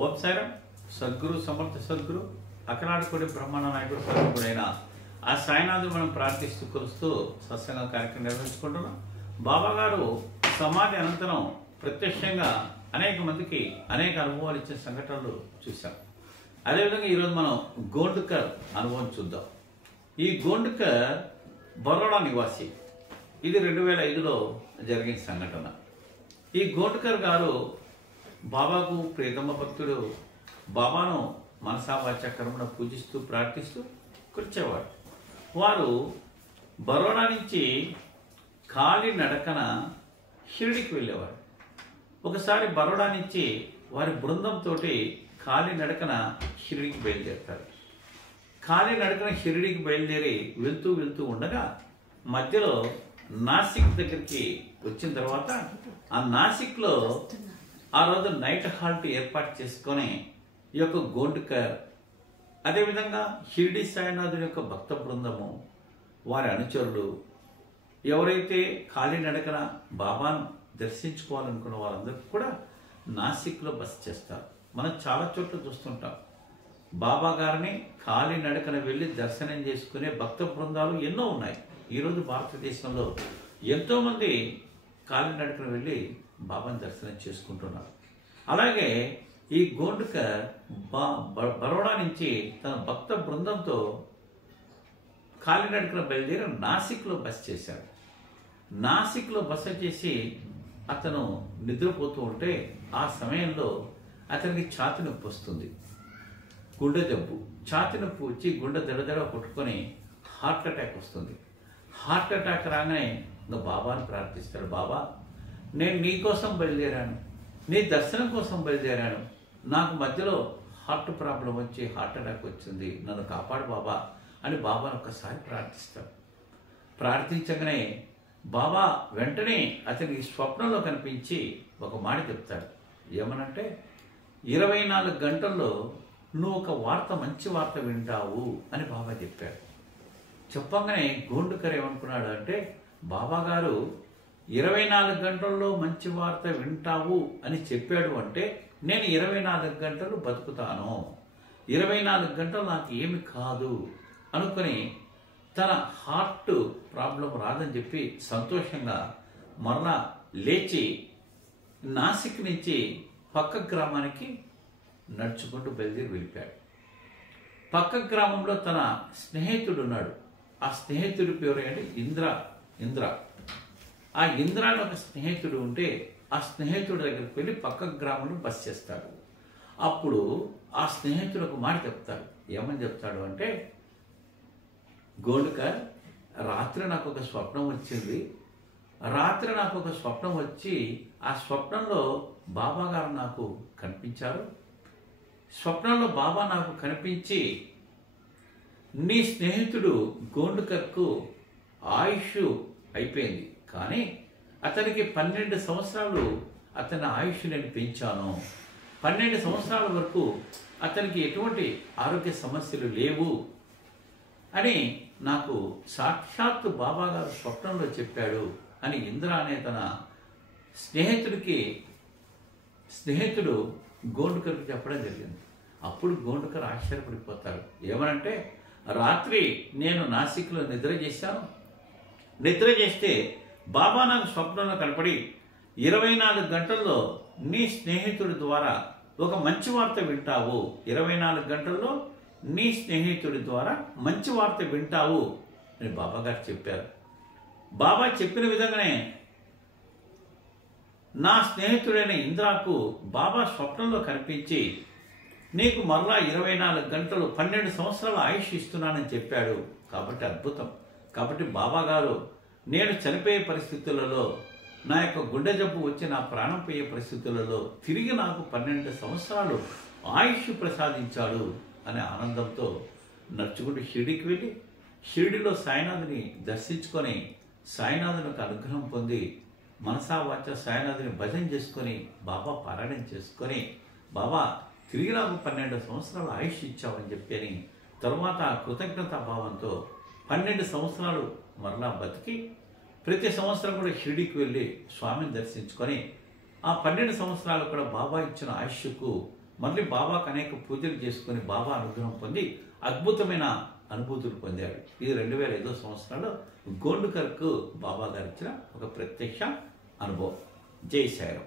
ఓం సాయిరాం. సద్గురు సమర్థ సద్గురు అకనాడుకోడి బ్రహ్మాండ నాయకుడు సద్గుడైన ఆ సాయినాథుడు మనం ప్రార్థిస్తూ కొలుస్తూ సత్సంగ కార్యక్రమం నిర్వహించుకుంటున్నాం. బాబా గారు సమాధి అనంతరం ప్రత్యక్షంగా అనేక మందికి అనేక అనుభవాలు ఇచ్చే సంఘటనలు చూసాం. అదేవిధంగా ఈరోజు మనం గోండ్కర్ అనుభవం చూద్దాం. ఈ గోండ్కర్ బరోడా నివాసి. ఇది 2005లో జరిగిన సంఘటన. ఈ గోండ్కర్ గారు బాబాకు ప్రియతమ భక్తుడు. బాబాను మనసావాచ కర్మను పూజిస్తూ ప్రార్థిస్తూ కూర్చేవాడు. వారు బరోడా నుంచి ఖాళీ నడకన షిరిడికి వెళ్ళేవారు. ఒకసారి బరోడా నుంచి వారి బృందంతో ఖాళీ నడకన షిరిడికి బయలుదేరుతారు. ఖాళీ నడకన షిరిడికి బయలుదేరి వెళ్తూ ఉండగా మధ్యలో నాసిక్ దగ్గరికి వచ్చిన తర్వాత ఆ నాసిక్లో ఆ రోజు నైట్ హాల్ట్ ఏర్పాటు చేసుకొని ఈ యొక్క గోండ్కర్, అదేవిధంగా షిరిడి సాయినాథుని యొక్క భక్త బృందము, వారి అనుచరులు, ఎవరైతే ఖాళీ నడకన బాబాను దర్శించుకోవాలనుకున్న వాళ్ళందరికీ కూడా నాసిక్లో బస చేస్తారు. మనం చాలా చోట్ల చూస్తుంటాం. బాబా గారిని ఖాళీ నడకన వెళ్ళి దర్శనం చేసుకునే భక్త బృందాలు ఎన్నో ఉన్నాయి. ఈరోజు భారతదేశంలో ఎంతోమంది ఖాళీ నడకన వెళ్ళి బాబాని దర్శనం చేసుకుంటున్నారు. అలాగే ఈ గోండ్కర్ బరోడా నుంచి తన భక్త బృందంతో ఖాళీ నడకన బయలుదేరి నాసిక్లో బస చేశాడు. నాసిక్లో బస చేసి అతను నిద్రపోతూ ఉంటే ఆ సమయంలో అతనికి ఛాతి నొప్పి వస్తుంది. గుండె జబ్బు, ఛాతి నొప్పి వచ్చి గుండె దడదడ కొట్టుకొని హార్ట్ అటాక్ వస్తుంది. హార్ట్ అటాక్ రాగానే ఇంకా బాబాను ప్రార్థిస్తాడు. బాబా, నేను నీ కోసం బయలుదేరాను, నీ దర్శనం కోసం బయలుదేరాను, నాకు మధ్యలో హార్ట్ ప్రాబ్లం వచ్చి హార్ట్ అటాక్ వచ్చింది, నన్ను కాపాడు బాబా అని బాబాను ఒక్కసారి ప్రార్థిస్తాడు. ప్రార్థించగానే బాబా వెంటనే అతనికి స్వప్నంలో కనిపించి ఒక మాట చెప్తాడు. ఏమనంటే, 24 గంటల్లో నువ్వు ఒక వార్త, మంచి వార్త వింటావు అని బాబా చెప్పాడు. చెప్పగానే గోండ్కర్ ఏమనుకున్నాడు అంటే, బాబా గారు 24 గంటల్లో మంచి వార్త వింటావు అని చెప్పాడు అంటే నేను 24 గంటలు బతుకుతాను, 24 గంటలు నాకు ఏమి కాదు అనుకుని తన హార్ట్ ప్రాబ్లం రాదని చెప్పి సంతోషంగా మరలా లేచి నాసిక్ నుంచి పక్క గ్రామానికి నడుచుకుంటూ బయలుదేరి వెళ్ళిపోయాడు. పక్క గ్రామంలో తన స్నేహితుడు ఉన్నాడు. ఆ స్నేహితుడి పేరు ఏంటి? ఇంద్ర. ఆ ఇంద్ర అని ఒక స్నేహితుడు ఉంటే ఆ స్నేహితుడి దగ్గరికి వెళ్ళి పక్క గ్రామంలో బస చేస్తాడు. అప్పుడు ఆ స్నేహితుడు ఒక మాట చెప్తాడు. ఏమని చెప్తాడు అంటే, గోండ్కర్, రాత్రి నాకు ఒక స్వప్నం వచ్చింది. రాత్రి నాకు ఒక స్వప్నం వచ్చి ఆ స్వప్నంలో బాబా గారు నాకు కనిపించారు. స్వప్నంలో బాబా నాకు కనిపించి, నీ స్నేహితుడు గోండ్కర్కు ఆయుష్ అయిపోయింది, కానీ అతనికి 12 సంవత్సరాలు అతని ఆయుష్ నేను పెంచాను. 12 సంవత్సరాల వరకు అతనికి ఎటువంటి ఆరోగ్య సమస్యలు లేవు అని నాకు సాక్షాత్తు బాబా గారు స్వప్నంలో చెప్పాడు అని ఇంద్ర అనే తన స్నేహితుడు గోండ్కర్కి చెప్పడం జరిగింది. అప్పుడు గోండ్కర్ ఆశ్చర్యపడిపోతారు. ఏమనంటే, రాత్రి నేను నాసిక్లో నిద్ర చేశాను. నిద్ర చేస్తే బాబా నాకు స్వప్నంలో కనపడి 24 గంటల్లో నీ స్నేహితుడి ద్వారా ఒక మంచి వార్త వింటావు, 24 గంటల్లో నీ స్నేహితుడి ద్వారా మంచి వార్త వింటావు అని బాబా గారు చెప్పారు. బాబా చెప్పిన విధంగానే నా స్నేహితుడైన ఇంద్రాకు బాబా స్వప్నంలో కనిపించి, నీకు మరలా 24 గంటలు 12 సంవత్సరాల ఆయుష్ ఇస్తున్నానని చెప్పాడు. కాబట్టి అద్భుతం. కాబట్టి బాబా గారు నేను చనిపోయే పరిస్థితులలో, నా యొక్క గుండె జబ్బు వచ్చి నా ప్రాణం పోయే పరిస్థితులలో తిరిగి నాకు 12 సంవత్సరాలు ఆయుష్ ప్రసాదించాడు అనే ఆనందంతో నడుచుకుంటూ షిరిడికి వెళ్ళి షిరిడిలో సాయినాథుని దర్శించుకొని సాయినాథునికి అనుగ్రహం పొంది మనసా వాచ సాయినాథుని భజన చేసుకొని బాబా పారాయణం చేసుకొని, బాబా తిరిగి నాకు 12 సంవత్సరాలు ఆయుష్ ఇచ్చావని చెప్పని తరువాత కృతజ్ఞతాభావంతో 12 సంవత్సరాలు మరలా బతికి ప్రతి సంవత్సరం కూడా షిరిడికి వెళ్ళి స్వామిని దర్శించుకొని ఆ 12 సంవత్సరాలు కూడా బాబా ఇచ్చిన ఆయుష్కు మళ్ళీ బాబాకు అనేక పూజలు చేసుకుని బాబా అనుగ్రహం పొంది అద్భుతమైన అనుభూతులు పొందాడు. ఇది 2005 సంవత్సరంలో గోల్డ్ కర్కు బాబా గారు ఇచ్చిన ఒక ప్రత్యక్ష అనుభవం. జై సాయిరాం.